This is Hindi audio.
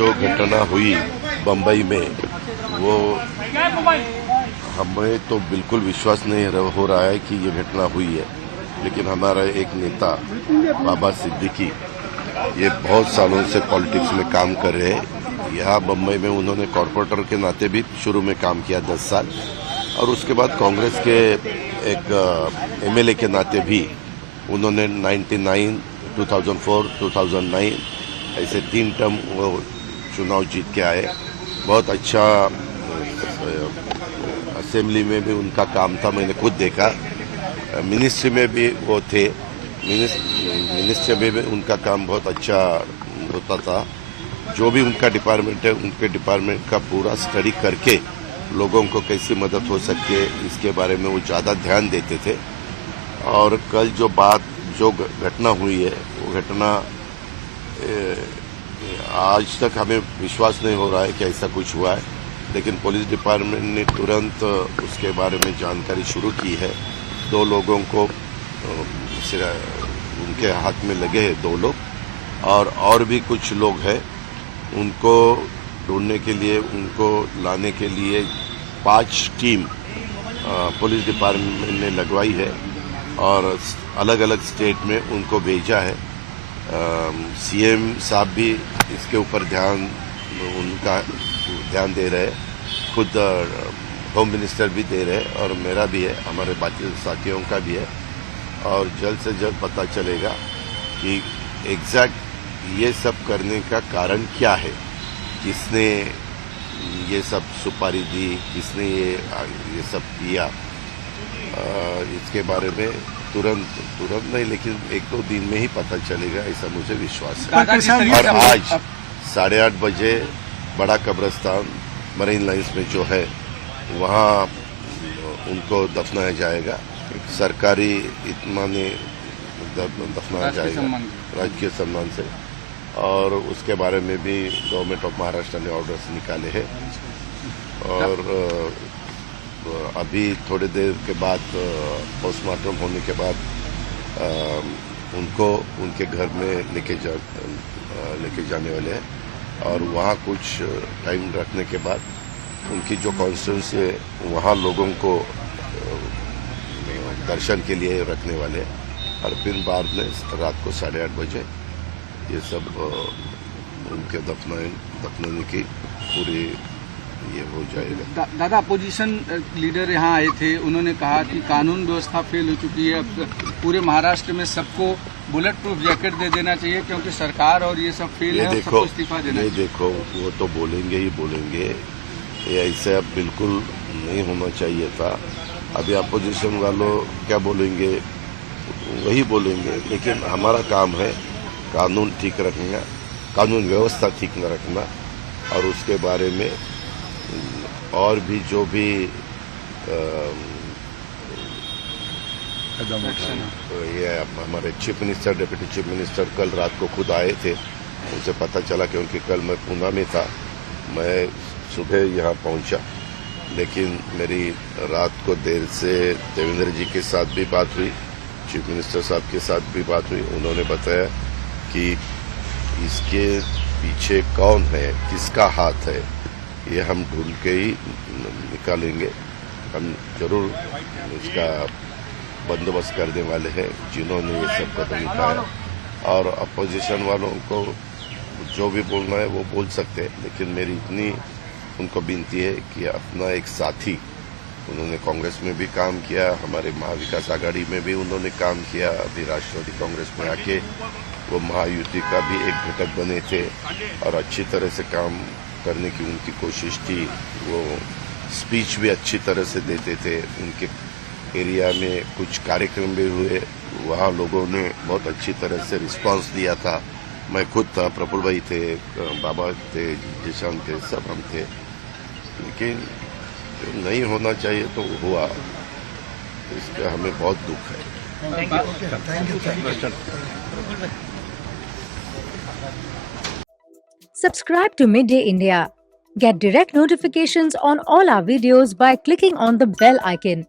जो घटना हुई बम्बई में, वो हमें तो बिल्कुल विश्वास नहीं हो रहा है कि ये घटना हुई है। लेकिन हमारा एक नेता बाबा सिद्दीकी, ये बहुत सालों से पॉलिटिक्स में काम कर रहे हैं। यहाँ बम्बई में उन्होंने कॉरपोरेटर के नाते भी शुरू में काम किया 10 साल, और उसके बाद कांग्रेस के एक एमएलए के नाते भी उन्होंने 99, 2004, 2009 ऐसे 3 टर्म वो चुनाव जीत के आए। बहुत अच्छा असेंबली में भी उनका काम था, मैंने खुद देखा। मिनिस्ट्री में भी वो थे, मिनिस्ट्री में भी उनका काम बहुत अच्छा होता था। जो भी उनका डिपार्टमेंट है, उनके डिपार्टमेंट का पूरा स्टडी करके लोगों को कैसी मदद हो सके इसके बारे में वो ज़्यादा ध्यान देते थे। और कल जो घटना हुई है, वो घटना आज तक हमें विश्वास नहीं हो रहा है कि ऐसा कुछ हुआ है। लेकिन पुलिस डिपार्टमेंट ने तुरंत उसके बारे में जानकारी शुरू की है। 2 लोगों को उनके हाथ में लगे हैं, 2 लोग, और भी कुछ लोग हैं। उनको ढूंढने के लिए, उनको लाने के लिए 5 टीम पुलिस डिपार्टमेंट ने लगवाई है और अलग अलग स्टेट में उनको भेजा है। सीएम साहब भी इसके ऊपर उनका ध्यान दे रहे हैं, खुद होम मिनिस्टर भी दे रहे हैं, और मेरा भी है, हमारे बाकी साथियों का भी है। और जल्द से जल्द पता चलेगा कि एग्जैक्ट ये सब करने का कारण क्या है, किसने ये सब सुपारी दी, किसने ये सब किया। इसके बारे में तुरंत नहीं, लेकिन 1-2 दिन में ही पता चलेगा, ऐसा मुझे विश्वास है। और आज 8:30 बजे बड़ा कब्रिस्तान मरीन लाइन्स में जो है, वहाँ उनको दफनाया जाएगा। सरकारी इत्मीनाने दफनाया जाएगा, राजकीय सम्मान से। और उसके बारे में भी गवर्नमेंट ऑफ महाराष्ट्र ने ऑर्डर्स निकाले हैं। और अभी थोड़ी देर के बाद पोस्टमार्टम होने के बाद उनको उनके घर में लेके जाने वाले हैं। और वहाँ कुछ टाइम रखने के बाद उनकी जो कॉन्स्टिट्यूंसी है, वहाँ लोगों को दर्शन के लिए रखने वाले हैं। और फिर बाद में रात को 8:30 बजे ये सब उनके दफनाने की पूरी ये हो जाएगा। दादा, अपोजिशन लीडर यहाँ आए थे, उन्होंने कहा कि कानून व्यवस्था फेल हो चुकी है। अब पूरे महाराष्ट्र में सबको बुलेट प्रूफ जैकेट दे देना चाहिए, क्योंकि सरकार और ये सब फेल है और सबको इस्तीफा देना चाहिए। देखो, वो तो बोलेंगे ही बोलेंगे, ये ऐसे अब बिल्कुल नहीं होना चाहिए था। अभी अपोजिशन वालों क्या बोलेंगे, वही बोलेंगे। लेकिन हमारा काम है कानून ठीक रखना, कानून व्यवस्था ठीक न रखना, और उसके बारे में और भी जो भी ये हमारे chief minister, deputy chief minister कल रात को खुद आए थे। उनसे पता चला, क्योंकि कल मैं पूना में था, मैं सुबह यहाँ पहुँचा। लेकिन मेरी रात को देर से देवेंद्र जी के साथ भी बात हुई, चीफ मिनिस्टर साहब के साथ भी बात हुई। उन्होंने बताया कि इसके पीछे कौन है, किसका हाथ है, ये हम ढूंढ के ही निकालेंगे। हम जरूर उसका बंदोबस्त करने वाले हैं जिन्होंने ये सब कदम उठाया। और अपोजिशन वालों को जो भी बोलना है वो बोल सकते हैं, लेकिन मेरी इतनी उनको विनती है कि अपना एक साथी, उन्होंने कांग्रेस में भी काम किया, हमारे महाविकास आघाड़ी में भी उन्होंने काम किया, अभी राष्ट्रवादी कांग्रेस में आके वो महायुति का भी एक घटक बने थे और अच्छी तरह से काम करने की उनकी कोशिश थी। वो स्पीच भी अच्छी तरह से देते थे। उनके एरिया में कुछ कार्यक्रम भी हुए, वहाँ लोगों ने बहुत अच्छी तरह से रिस्पांस दिया था। मैं खुद था, प्रफुल्ल भाई थे, बाबा थे, जिशान थे, सब हम थे। लेकिन जो नहीं होना चाहिए तो हुआ, इस पर हमें बहुत दुख है। Subscribe to Midday India. Get direct notifications on all our videos by clicking on the bell icon.